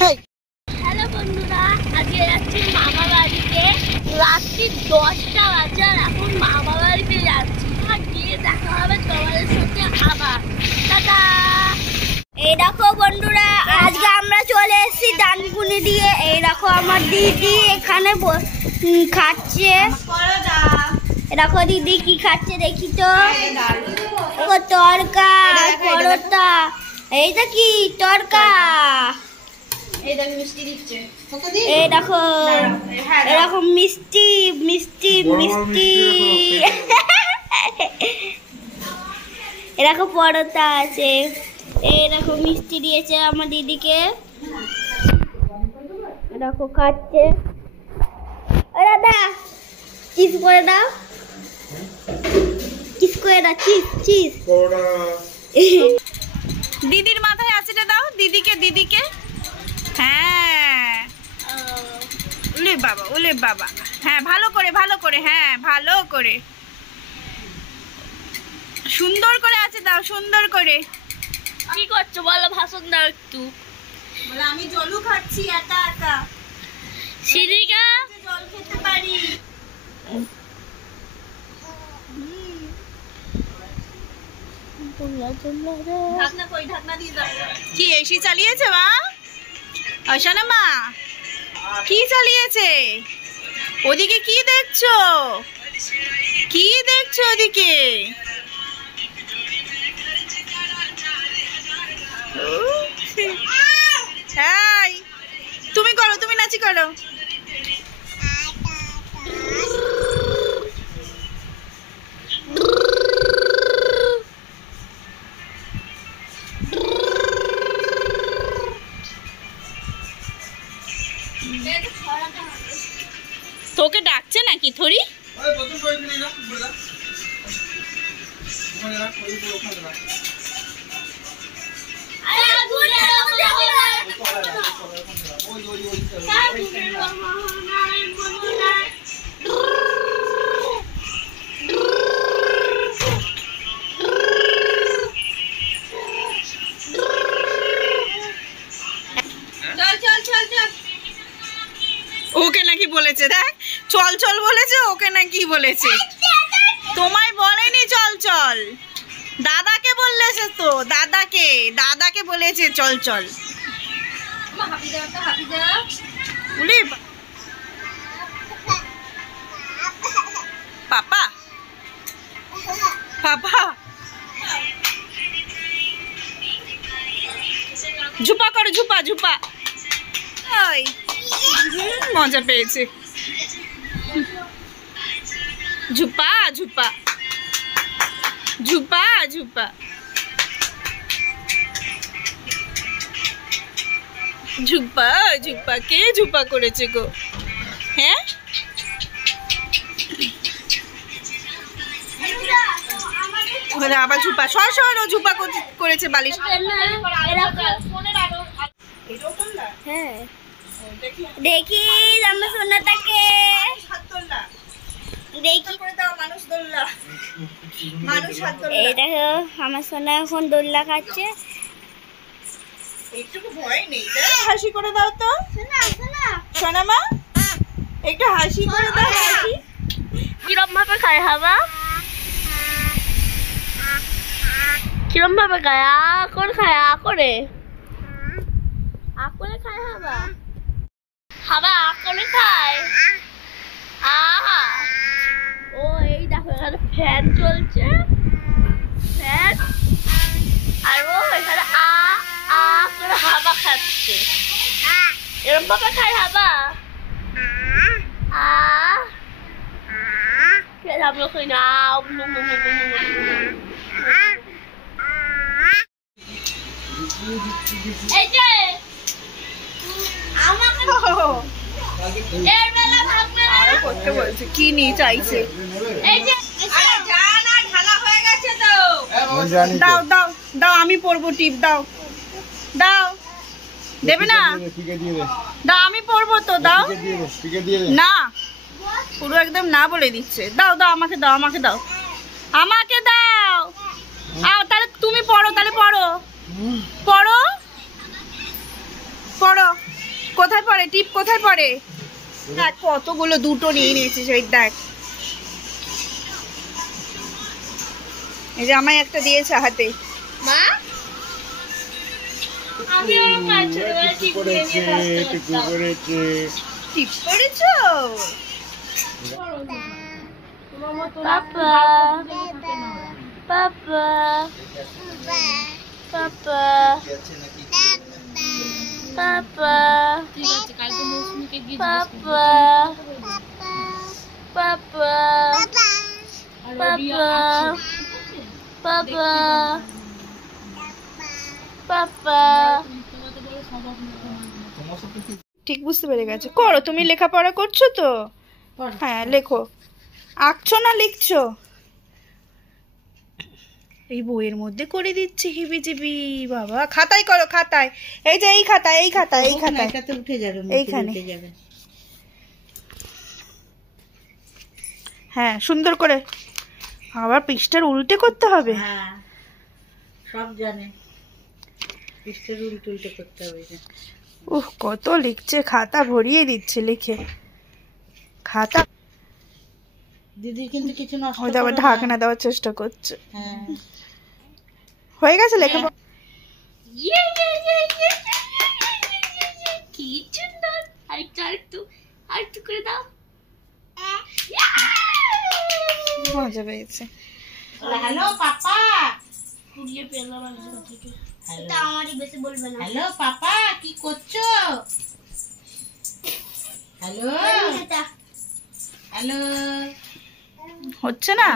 Hello বন্ধুরা, আজকে যাচ্ছি মামা বাড়িতে। রাত্রি 10টা বাজে আর এখন মামা বাড়িতে যাচ্ছি। গিয়ে দেখা হবে তোমাদের সাথে আবার। টাটা। এই দেখো বন্ধুরা, আজকে আমরা চলে এসেছি ডানকুনি দিয়ে। এই দেখো আমার দিদি এখানে খাচ্ছে। দেখো দিদি কি খাচ্ছে দেখি তো। তরকা পরোটা। এইটা কি তরকা? এই দেখো এরকম মিষ্টি মিষ্টি মিষ্টি। এরকম পরোটা আছে। এইরকম মিষ্টি দিয়েছে আমার দিদিকে। দেখো খাচ্ছে। দাদা চিজ করে দাও, চিজ করে দাও, চিজ চিজ। দিদির মাথায় আছিটা দাও, দিদিকে দিদিকে। হ্যাঁ ওলে বাবা, ওলে বাবা। হ্যাঁ ভালো করে, ভালো করে, হ্যাঁ ভালো করে, সুন্দর করে আছে দাও, সুন্দর করে। কি করছো বলো, ভাষণ দাও একটু। বলে আমি জলও খাচ্ছি একা একা। সিরিকা জল খেতে পারি। ঢাকনা কই, ঢাকনা দিয়ে দাও। কি এসি চালিয়েছে মা? আশানা মা কি চালিয়েছে? ওদিকে কি দেখছো? কি দেখছো ওদিকে? হাই, তুমি করো, তুমি নাচি করো। তোকে ডাকছে নাকি থরি? ওকে নাকি বলেছে, দেখ চল চল বলেছে, ওকে নাকি বলেছে। তোমায় বলেনি চল চল, দাদাকে বললেছে তো, দাদাকে, দাদাকে বলেছে চল চল। পাপা পাপা ঝুপা করো, ঝুপা ঝুপা। ওই মজা পেয়েছে। ঝুপা ঝুপা ঝুপা ঝুপা। ঝুপা ঝুপা, কে ঝুপা করেছে গো? হ্যাঁ আবার ঝুপা, সর সর, ও ঝুপা করেছে বালিশ। হ্যাঁ দেখি আমার সোনাটাকে দেখি। এই দেখো আমার সোনা এখন দোল্লা খাচ্ছে। একটু ভয় নেই, হাসি করে দাও তো সোনা মা, একটু হাসি করে দাও। হাসি কিরম ভাবে খায় হাবা? কিরম ভাবে খায়? আকর খায়, আকরে আকরে খায় হাবা। হাবা আকরে খায়। আহা ও এই দেখো এখানে ফ্যান চলছে, ফ্যান। আর ও এখানে আ আ করে হাবা খাচ্ছে। এরম ভাবে খায় হাবা। हम लोग ना কি নিয়ে চাইছে? দাও দাও দাও, আমি পরবো, টিপ দাও দাও। দেবে না? দাও আমি পরবো তো, দাও না, পুরো একদম না বলে দিচ্ছে। দাও দাও, আমাকে দাও, আমাকে দাও, আমাকে দাও। তাহলে তুমি পড়ো, তাহলে পড়ো পড়ো পড়ো। পড়ে টিপ কোথায় পড়ে? দেখ কতগুলো, দুটো নিয়ে নিয়েছিস। এই দেখ, এই যে আমায় একটা দিয়েছে হাতে। মা আমি আমার মা ছোটবেলায় টিপ নিয়ে করেছে। টিপ করেছো? পাপা পাপা পাপা পাপা পাপা পাপা পাপা পাপা পাপা। ঠিক বুঝতে পেরে গেছে। করো, তুমি লেখাপড়া করছো তো? হ্যাঁ লেখো। আঁকছো না লিখছো? এই বইয়ের মধ্যে করে দিচ্ছে হিবিজিবি। বাবা খাতায় করো, খাতায়। এই যে এই খাতায়, এই খাতায়, এই খাতায় উঠে যাবে এইখানে। হ্যাঁ সুন্দর করে। আবার পৃষ্ঠার উল্টে করতে হবে। হ্যাঁ সব জানে, পৃষ্ঠার উল্টে উল্টে করতে হবে। উহ কত লিখছে, খাতা ভরিয়ে দিচ্ছে লিখে। খাতা দিদি কিন্তু কিছু নষ্ট ওই আবার ঢাকনা দেওয়ার চেষ্টা করছে। হ্যাঁ হয়ে গেছে লেখাপড়া? কি সুন্দর। আরেকটু আরেকটু আরেকটু করে দাও। মজা পেয়েছে। Hello papa. পুড়িয়ে পেলাম একজন থেকে। এটা আমারই বেশি বলবে না। হ্যালো পাপা কি করছো? হ্যালো হ্যালো হচ্ছে না?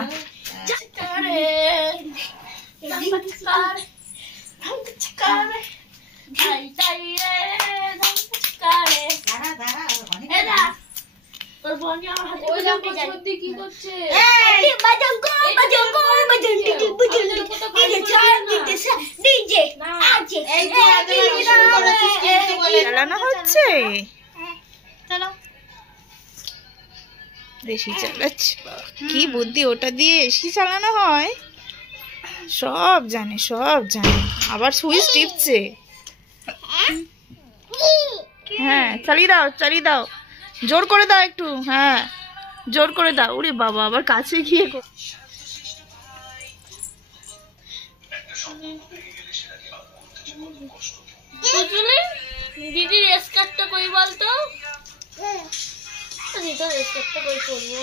চালানো হচ্ছে। এসি চালাচ্ছে। কি বুদ্ধি, ওটা দিয়ে এসি চালানো হয়। সব জানে, সব জানে। আবার সুইচ টিপছে। হ্যাঁ চালিয়ে দাও, চালিয়ে দাও। জোর করে দাও একটু। হ্যাঁ জোর করে দাও। ওরে বাবা আবার কাছে গিয়ে দিদির স্কার্টটা কই বলতো? দিদি স্কার্টটা কই করবো?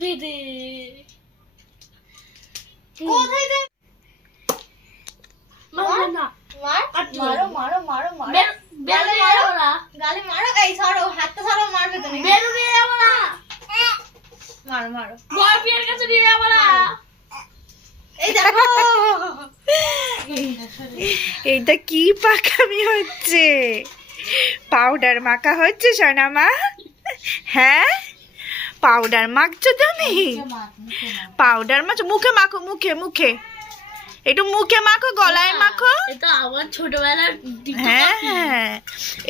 দিদি মারো না, মারো মারো মারো মারো, বেলু মারো না, গালে মারো। এই সরো, হাতটা সরো, মারবে তুমি। বেলু নিয়ে যাবো না, মারো মারো। বয়ফ্রেন্ডের কাছে নিয়ে যাবো না। এই দেখো এইটা কি পাকামি হচ্ছে? পাউডার মাখা হচ্ছে সোনামা? হ্যাঁ পাউডার মাখছো তুমি? পাউডার মাখছো? মুখে মাখো, মুখে মুখে একটু মুখে মাখো, গলায় মাখো। এটা আমার ছোটবেলার। হ্যাঁ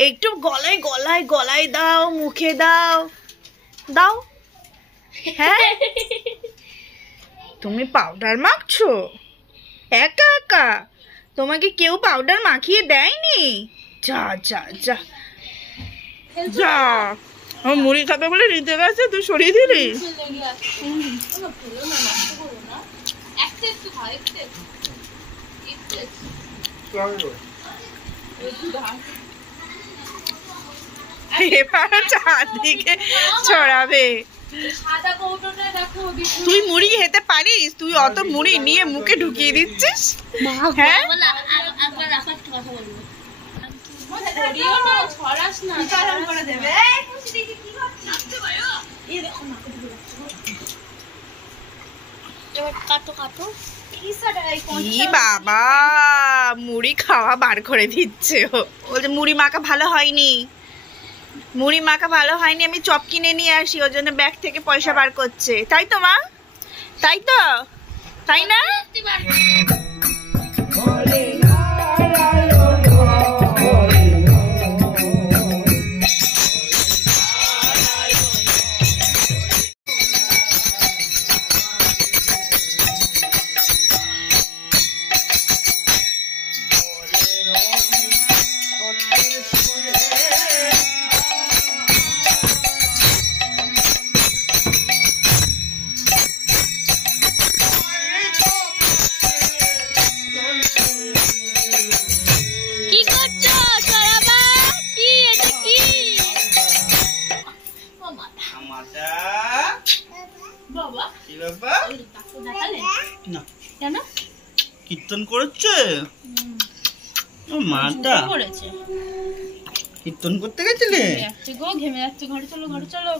একটু গলায় গলায় গলায় দাও, মুখে দাও, দাও। হ্যাঁ তুমি পাউডার মাখছো একা একা? তোমাকে কেউ পাউডার মাখিয়ে দেয়নি? যা যা যা যা। আমার মুড়ি খাবে বলে নিতে গেছে, তুই সরিয়ে দিলি। এবার চারদিকে ছড়াবে। তুই মুড়ি খেতে পারিস? তুই অত মুড়ি নিয়ে মুখে ঢুকিয়ে দিচ্ছিস। হ্যাঁ বাবা মুড়ি খাওয়া বার করে দিচ্ছে। বলছে মুড়ি মাখা ভালো হয়নি, মুড়ি মাখা ভালো হয়নি, আমি চপ কিনে নিয়ে আসি। ওর জন্য ব্যাগ থেকে পয়সা বার করছে। তাই তো মা? তাই তো? তাই না? দেখালে না কেন? কীর্তন করেছে ও মাটা করেছে কীর্তন করতে গেছিলে? ঘেমে যাচ্ছে, ঘরে চলো ঘরে চলো।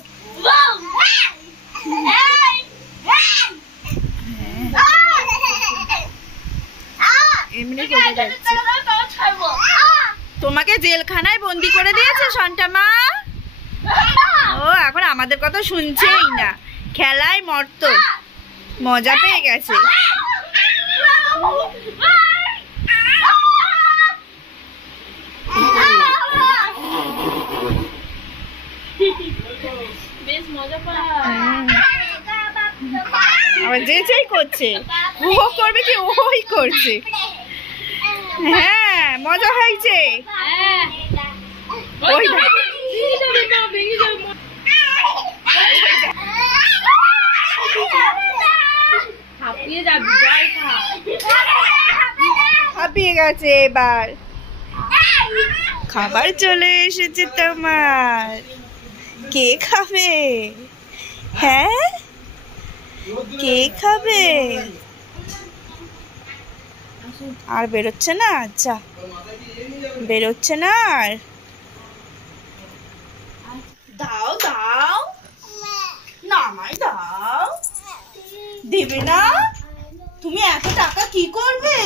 এমনি বোঝা যাচ্ছে। তোমাকে জেলখানায় বন্দি করে দিয়েছে সন্টা মা। ও এখন আমাদের কথা শুনছেই না, খেলায় মরত, মজা পেয়ে গেছে। বেশ মজা পায়। আবার যে যেই করছে, ও করবে কি ওই করছে। হ্যাঁ মজা হয়েছে। ওই হাঁপিয়ে গেছে এবার। খাবার চলে এসেছে তোমার, কে খাবে? হ্যাঁ কে খাবে? আর বেরোচ্ছে না? আচ্ছা বেরোচ্ছে না আর। দাও দাও না আমায় দাও। দেবে না? তুমি এত টাকা কি করবে?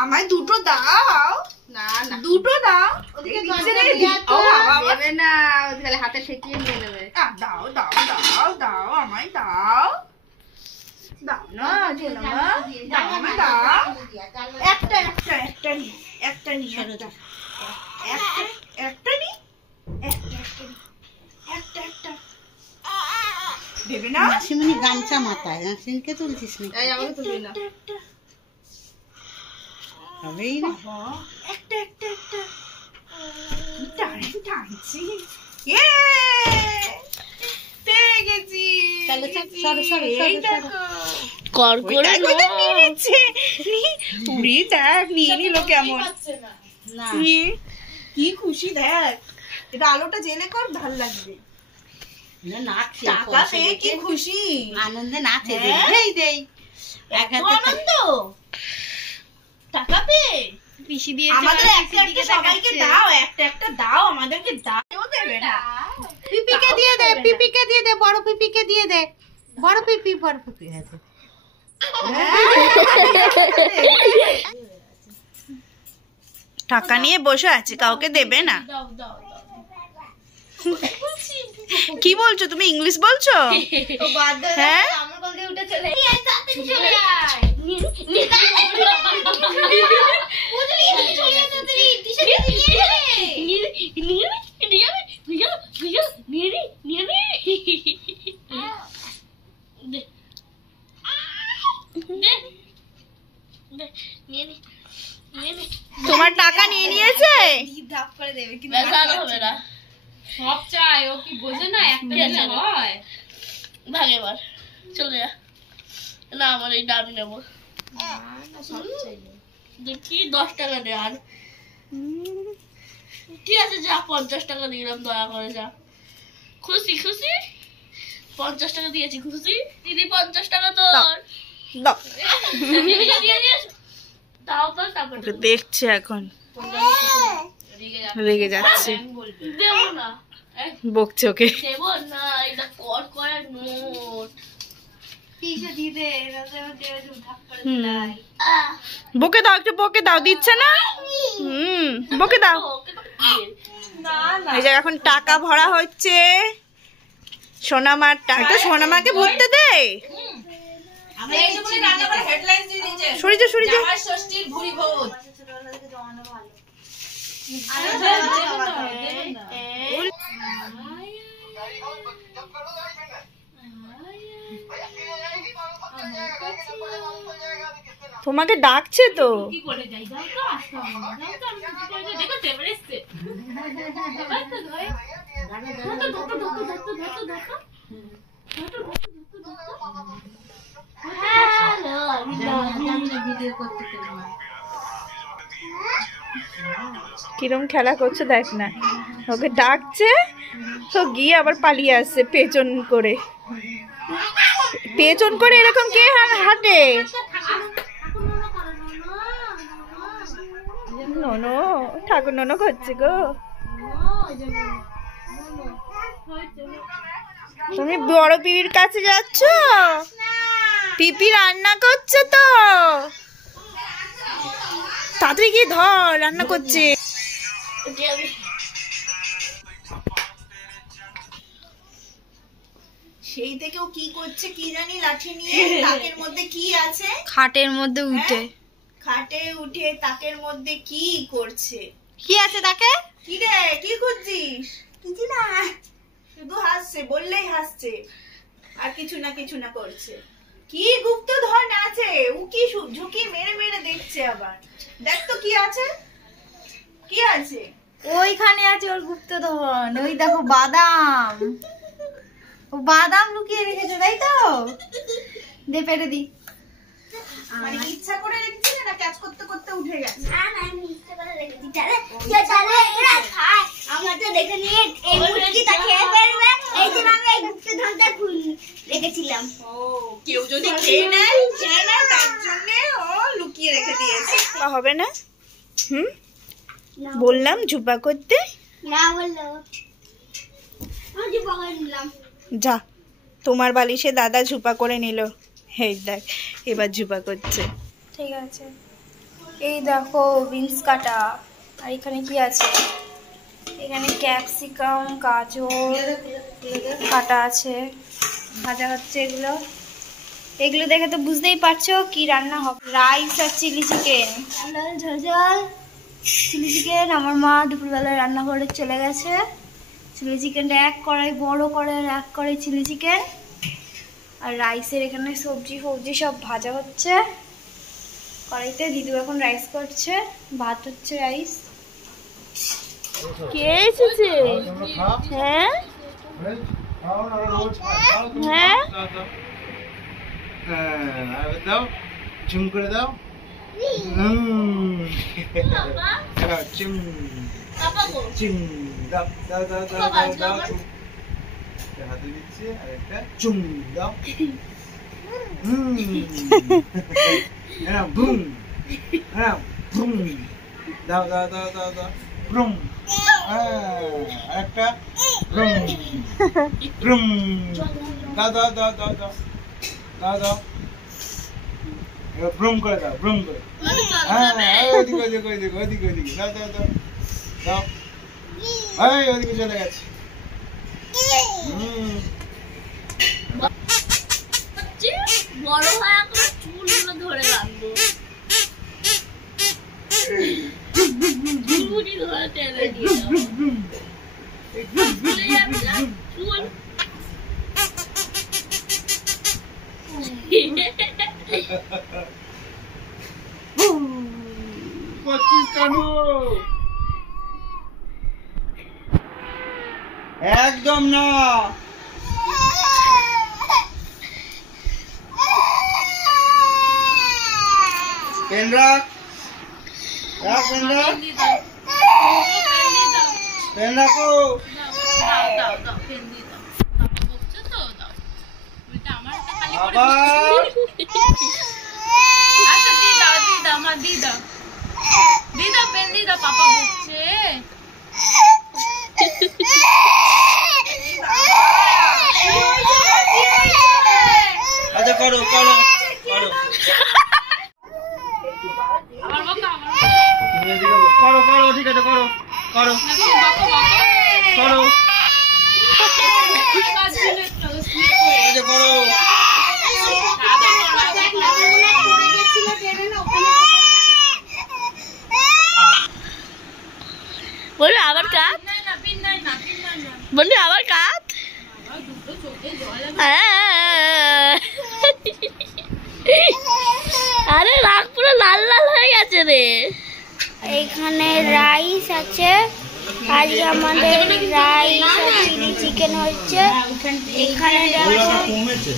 আমায় দুটো দাও। না না দুটো দাও। ওদিকে দেবে না, ওদিকে হাতে ঠেকিয়ে নিয়ে নেবে। দাও দাও দাও দাও আমায় দাও। দাও না জোনামা, দাও আমায় দাও। একটা একটা একটা নি, একটা নি, একটা একটা নি, একটা একটা দেবে না? মাসিমণি গামছা মাথায়, নাসিনকে তুলছিস না? আমাকে তুলবি না। হবেই না। একটা একটা একটা টানছি। পেয়ে গেছি। এই দেখো। কড়কড়ে মেরেছে। উড়ি দেখ নিয়ে নিল কেমন। না কি খুশি দেখ। এটা আলোটা জেলে কর, ভাল লাগবে। নাচছে, টাকা পেয়ে কি খুশি, আনন্দে নাচে। হ্যাঁ? দেই দেই এক হাতে আনন্দ টাকা পেয়ে। পিসি দিয়েছে, আমাদের একটা একটা সবাইকে দাও, একটা একটা দাও, আমাদেরকে দাও। কেউ দেবে না। পিপিকে দিয়ে দে, পিপিকে দিয়ে দে, বড় পিপিকে দিয়ে দে। বড় পিপি আছে। টাকা নিয়ে বসে আছে, কাউকে দেবে না। দাও দাও কি বলছো তুমি? ইংলিশ বলছো? হ্যাঁ আমার কোল দিয়ে উঠে চলে তোমার টাকা নিয়ে নিয়েছে? হবে না, সব চাই। ও কি বোঝে না একটা দিলে হয়? ভাগ এবার চলে যা। না আমার এই দামি নেবো। দেখি 10 টাকা দে আর। ঠিক আছে যা, 50 টাকা দিলাম, দয়া করে যা। খুশি খুশি? 50 টাকা দিয়েছি, খুশি? দিদি 50 টাকা তোর। দাও। দাও তো, তারপর ওকে দেখছে এখন, রেগে যাচ্ছে, দেবো না, বকছে ওকে। দেবো না, এটা কর করার নোট। বকে দাও, একটু বকে দাও। দিচ্ছে না? বকে দাও। এই যে এখন টাকা ভরা হচ্ছে। সোনামার টাকা, সোনামাকে ভরতে দে। সরে যা সরে যা। তোমাকে ডাকছে তো। কি করে যাই, দাও তো, আসতে হবে না। দাও তো, আমি কি করে যাই, দেখো টেবিল এসছে। কিরম খেলা করছে দেখ না, ওকে ডাকছে তো গিয়ে আবার পালিয়ে আসছে পেছন করে। পেছন করে এরকম কে হাঁটে? ননো, ঠাকুর ননো করছে গো। তুমি বড় পিপির কাছে যাচ্ছ? পিপি রান্না করছে তো, তাড়াতাড়ি গিয়ে ধর, রান্না করছে। সেই থেকে ও কি করছে কি জানি, লাঠি নিয়ে। তাকের মধ্যে কি আছে? খাটের মধ্যে উঠে, খাটে উঠে তাকের মধ্যে কি করছে? কি আছে তাকে? কি রে, কি করছিস? কিছু না, শুধু হাসছে, বললেই হাসছে, আর কিছু না কিছু না করছে। কি গুপ্তধন আছে? ও কি ঝুঁকি মেরে মেরে দেখছে আবার। দেখ তো কি আছে, কি আছে? ওইখানে আছে ওর গুপ্তধন। ওই দেখো বাদাম, ও বাদাম লুকিয়ে রেখেছে, তাই তো? দে পেরে দি। মানে ইচ্ছা করে রেখেছিল না ক্যাচ করতে করতে উঠে গেছে? না না, আমি ইচ্ছা করে রেখেছি। তাহলে এরা খায়, আমরা তো দেখে নিয়ে এই মুরগিটা খেয়ে ফেলবে, এই জন্য আমি এই গুপ্তধনটা রেখেছিলাম। ও, কেউ যদি খেয়ে নেয় তার জন্য ও লুকিয়ে রেখে দিয়েছে। হবে না? বললাম ঝুপা করতে। না বললো, আমি পকেট নিলাম। যা, তোমার বালিশে দাদা ঝুপা করে নিল। এই দেখ, এবার ঝুপা করছে। ঠিক আছে, এই দেখো বিনস কাটা। আর এখানে কি আছে? এখানে ক্যাপসিকাম, গাজর কাটা আছে, ভাজা হচ্ছে। এগুলো এগুলো দেখে তো বুঝতেই পারছো কি রান্না হবে। রাইস আর চিলি চিকেন, ঝাল চিলি চিকেন। আমার মা দুপুরবেলায় রান্না করে চলে গেছে। চিলি চিকেনটা এক কড়াই, বড় কড়াই এক কড়াই চিলি চিকেন। আর রাইসের এখানে সবজি ফবজি সব ভাজা হচ্ছে কড়াইতে। দিদু এখন রাইস করছে, ভাত হচ্ছে, রাইস। কে এসেছে? হ্যাঁ হ্যাঁ, দাও, চুম করে দাও। চুম চুম দাও দাও দাও দাও দাও দাও। হাতে দিচ্ছে আর একটা চুম দাও। হ্যাঁ, বুম, হ্যাঁ বুম, দাও দাও দাও দাও দাও। ব্রুম, একটা ব্রুম ব্রুম, দাও দাও দাও দাও দাও দাও দাও। এবার ব্রুম করে দাও, ব্রুম করে। হ্যাঁ, ওদিকে ওদিকে ওদিকে ওদিকে ওদিকে দাও দাও দাও দাও। এই ওদিকে চলে গেছে। বড় হয়ে এখন চুলগুলো ধরে রাখবো, চুলগুলি ধরে টেনে দিয়ে যাবো। চলে যাবে না, চুল। করছিস কেন? একদম না। পেন রাখ, রাখ পেন রাখ, পেন রাখো। আবার আচ্ছা, করো করো করো করো করো, ঠিক আছে, করো করো করো, আচ্ছা করো। বলবে আবার কাত, বলবে আবার কাত। আরে রাগ পুরো লাল লাল হয়ে গেছে রে। এখানে রাইস আছে, আজকে আমাদের রাইস আর চিলি চিকেন হচ্ছে। এখানে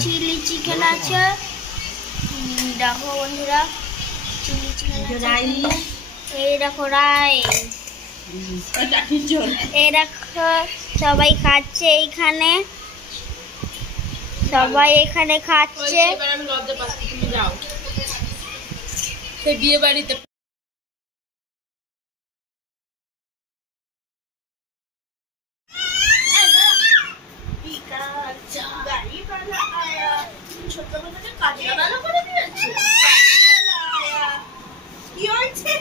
চিলি চিকেন আছে, দেখো বন্ধুরা, চিলি চিকেন আছে। এই দেখো রাইস, এই দেখো সবাই খাচ্ছে। এইখানে সবাই এখানে খাচ্ছে। আমি লজ্জা পাচ্ছি, তুমি যাও সে বিয়ে বাড়িতে। কি হয়েছে?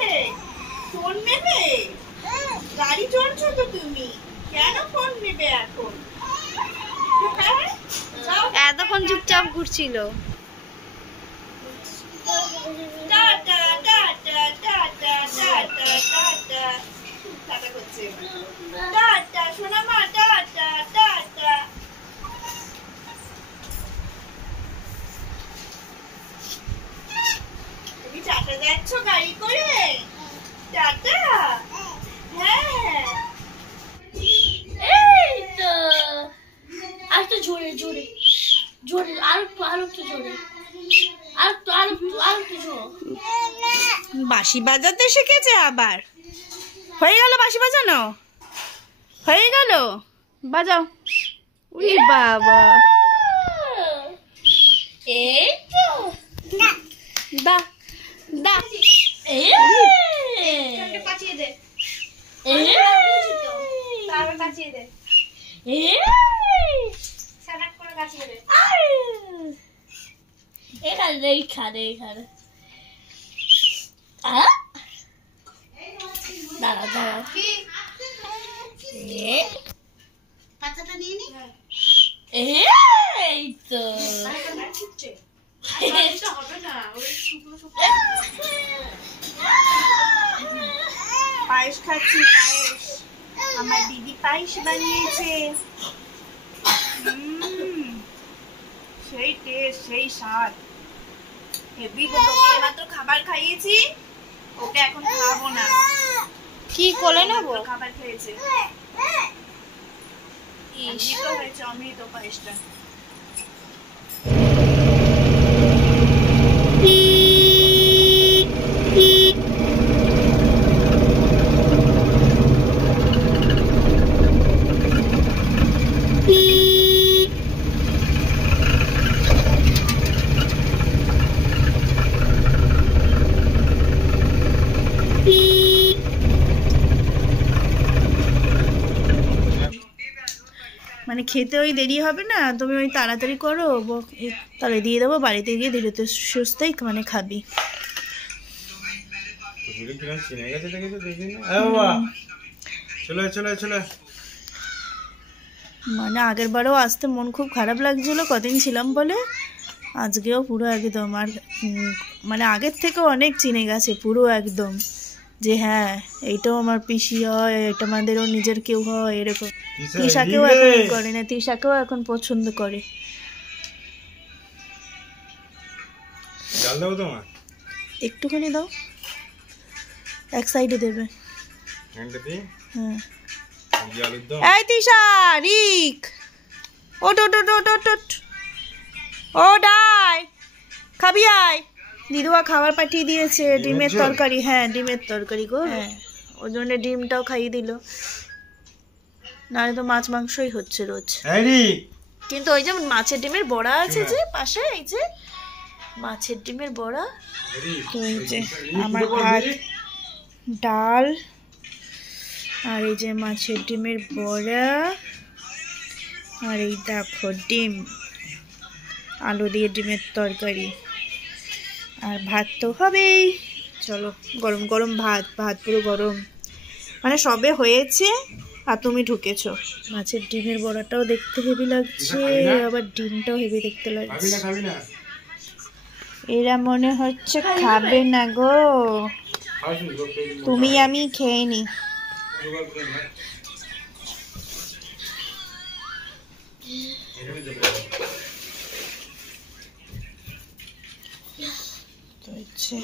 ফোন নেবে? গাড়ি চড়ছো তো তুমি, কেন ফোন নেবে এখন? এতক্ষণ চুপচাপ ঘুরছিল। Tata tata tata tata tata tata করছে। টাটা সোনা মা, টাটা টাটা। তুমি টাটা যাচ্ছ গাড়ি করে? টাটা। হ্যাঁ এই তো আর তো জোরে জোরে জোরে, আর একটু জোরে, আর একটু জোরে। বাঁশি বাজাতে শিখেছে আবার। হয়ে গেল বাঁশি বাজানো, হয়ে গেল, বাজাও। উই বাবা, এই তো দা দা এই কাচিয়ে দে, এই তারপর কাচিয়ে দে, এই সারাট করে কাচিয়ে দে। এখানে দাঁড়া দাঁড়া, বাচ্চাটা নিয়ে নি। এই তো হবে না, ওই শুকনো শুকনো। পায়েস খাচ্ছি, পায়েস। আমার দিদি পায়েস বানিয়েছে। সেই টেস্ট, সেই স্বাদ, হেভি গো। তোকে মাত্র খাবার খাইয়েছি, ওকে এখন খাওয়াবো না। কি কোলে নেবো? খাবার খেয়েছে, অমৃত হয়েছে, অমৃত পায়েসটা। মানে খেতে ওই দেরি হবে না, তুমি ওই তাড়াতাড়ি করো, তাহলে দিয়ে দেবো, বাড়িতে গিয়ে ধীরে ধীরে সুস্থই মানে খাবি। মানে আগের বারেও আসতে মন খুব খারাপ লাগছিল, কদিন ছিলাম বলে। আজকেও পুরো একদম, আর মানে আগের থেকেও অনেক চিনে গেছে পুরো একদম, যে হ্যাঁ এইটাও আমার পিসি হয়, এটা আমাদেরও নিজের কেউ হয়, এরকম। তিশাকেও এখন করে না, তিশাকেও এখন পছন্দ করে। একটুখানি দাও, এক সাইডে দেবে। হ্যাঁ এই তিশা, রিক, ওট ওট ওট ওট ওট ওট, ও ডাই, খাবি আয়। দিদুয়া খাবার পাঠিয়ে দিয়েছে, ডিমের তরকারি। হ্যাঁ ডিমের তরকারি গো, হ্যাঁ ওই জন্য ডিমটাও খাইয়ে দিল, নাহলে তো মাছ মাংসই হচ্ছে রোজ। কিন্তু ওই যে মাছের ডিমের বড়া আছে যে পাশে, এই যে মাছের ডিমের বড়া। তো এই যে আমার ভাত, ডাল, আর এই যে মাছের ডিমের বড়া, আর এই দেখো ডিম, আলু দিয়ে ডিমের তরকারি, আর ভাত তো হবেই। চলো, গরম গরম ভাত, ভাত পুরো গরম, মানে সবে হয়েছে আর তুমি ঢুকেছো। মাছের ডিমের বড়াটাও দেখতে হেভি লাগছে, আবার ডিমটাও হেভি দেখতে লাগছে। এরা মনে হচ্ছে খাবে না গো, তুমি আমি খেয়ে নি। তো হচ্ছে